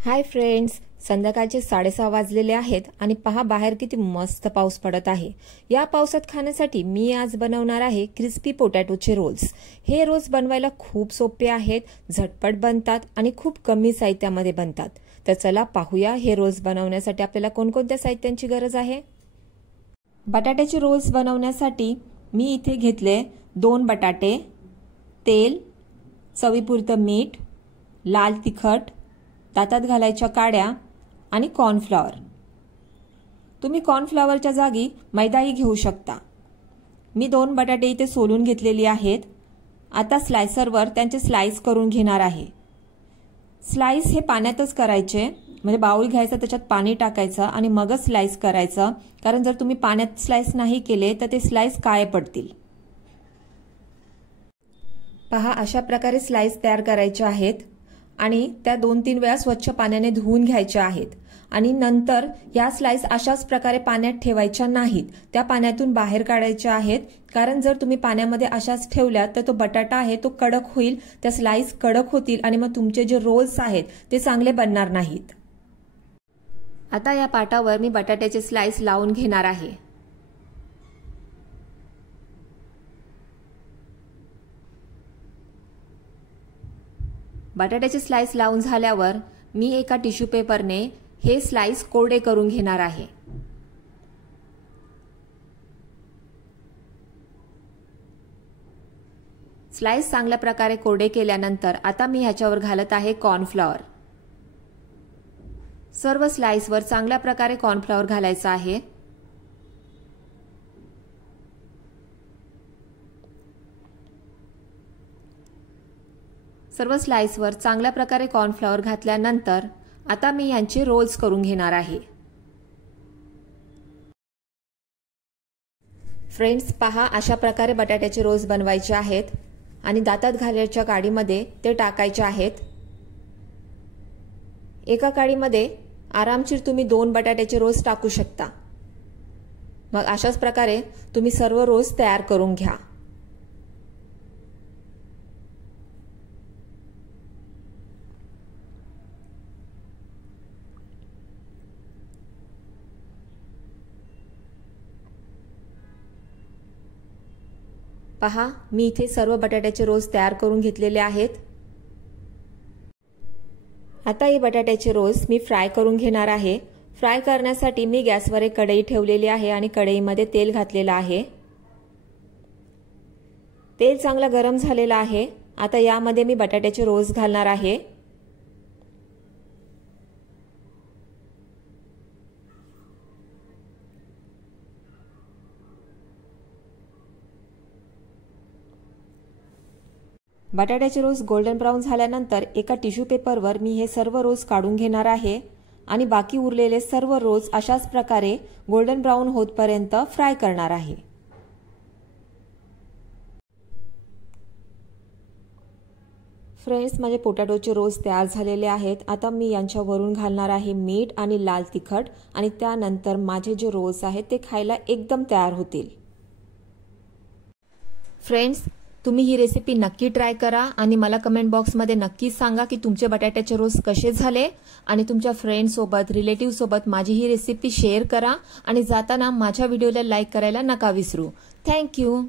Hi friends, संध्याकाळचे 6:30 वाजलेले आहेत आणि पहा बाहेर किती मस्त पाऊस पडत आहे। या पावसात खाण्यासाठी मी आज बनवणार आहे क्रिस्पी पोटॅटोचे रोल्स। हे रोल्स बनवायला खूप सोपे आहेत, झटपट बनतात आणि खूप कमी साहित्यामध्ये बनतात। तर चला पाहूया हे रोल्स बनवण्यासाठी आपल्याला कोणकोणत्या साहित्यांची गरज आहे। बटाट्याचे रोल्स बनवण्यासाठी मी इथे घेतले 2 बटाटे, तेल, चवीपुरतं मीठ, लाल तिखट, दातात घालायच्या काड्या आणि कॉर्नफ्लॉवर। तुम्ही कॉर्नफ्लॉवरच्या जागी मैदाही घेऊ शकता। मी 2 बटाटे इथे सोलून घेतलेली आहेत। आता स्लायसरवर त्यांचे स्लाइस करून घेणार आहे। स्लाइस हे पाण्यातच करायचे, म्हणजे बाउल घ्यायचा, त्याच्यात पाणी टाकायचं आणि मगच स्लाइस करायचं, कारण जर तुम्ही पाण्यात स्लाइस नाही केले तर ते स्लाइस काळे पडतील। पहा अशा प्रकारे स्लाइस तयार करायचे आहेत आणि त्या 2-3 वेळा स्वच्छ पाण्याने धुवून घ्यायच्या आहेत आणि नंतर या स्लाइस अशाच प्रकारे पाण्यात ठेवायच्या नाहीत, त्या पाण्यातून बाहेर काढायच्या आहेत, कारण जर तुम्ही पाण्यामध्ये अशाच ठेवल्या तर तो बटाटा आहे तो कडक होईल, त्या स्लाइस कडक होतील आणि मग तुमचे जे रोल्स आहेत ते चांगले बनणार नाहीत। आता या पाटावर मी बटाट्याचे स्लाइस लावून घेणार आहे। बटाट्याचे स्लाइस लावून झाल्यावर मी एका टिश्यू पेपरने हे स्लाइस कोरडे करून घेणार आहे। स्लाइस चांगल्या प्रकारे कोरडे केल्यानंतर आता मी ह्याच्यावर घालत आहे कॉर्नफ्लॉवर। सर्व स्लाइसवर चांगल्या प्रकारे कॉर्नफ्लॉवर घालायचं आहे। सर्व स्लाइसवर चांगल्या प्रकारे कॉर्नफ्लॉवर घातल्यानंतर आता मी यांचे रोल्स करून घेणार आहे। फ्रेंड्स पहा अशा प्रकारे बटाट्याचे रोल्स बनवायचे आहेत आणि दातात घालायच्या काडीमध्ये ते टाकायचे आहेत। एका काडीमध्ये आरामशीर तुम्ही 2 बटाट्याचे रोल्स टाकू शकता। मग अशाच प्रकारे तुम्ही सर्व रोल्स तयार करून घ्या। पहा मी इथे सर्व बटाट्याचे रोल्स तयार करून घेतलेले आहेत। आता हे बटाट्याचे रोल्स मी फ्राय करून घेणार आहे। फ्राय करण्यासाठी मी गॅसवर एक कढई ठेवलेली आहे आणि कढईमध्ये तेल घातलेलं आहे। तेल चांगलं गरम झालेलं आहे। आता यामध्ये मी बटाट्याचे रोल्स घालणार आहे। बटाट्याचे रोल्स गोल्डन ब्राउन झाल्यानंतर एका टिश्यू पेपरवर मी हे सर्व रोल्स काढून घेणार आहे आणि बाकी उरलेले सर्व रोल्स अशाच प्रकारे गोल्डन ब्राउन होतपर्यंत फ्राय करणार आहे। फ्रेंड्स माझे पोटॅटोचे रोल्स तयार झालेले आहेत। आता मी यांच्यावरून घालणार आहे मीठ आणि लाल तिखट आणि त्यानंतर माझे जे रोल्स आहेत ते खायला एकदम तयार होतील। फ्रेंड्स तुम्ही ही रेसिपी नक्की ट्राय करा आणि मला कमेंट बॉक्समध्ये नक्की सांगा की तुमचे बटाट्याचे रोल्स कसे झाले आणि तुमच्या फ्रेंड्स सोबत, रिलेटिव्ह सोबत माझी ही रेसिपी शेअर करा आणि जाताना माझ्या व्हिडिओला लाईक करायला नका विसरू। Thank you.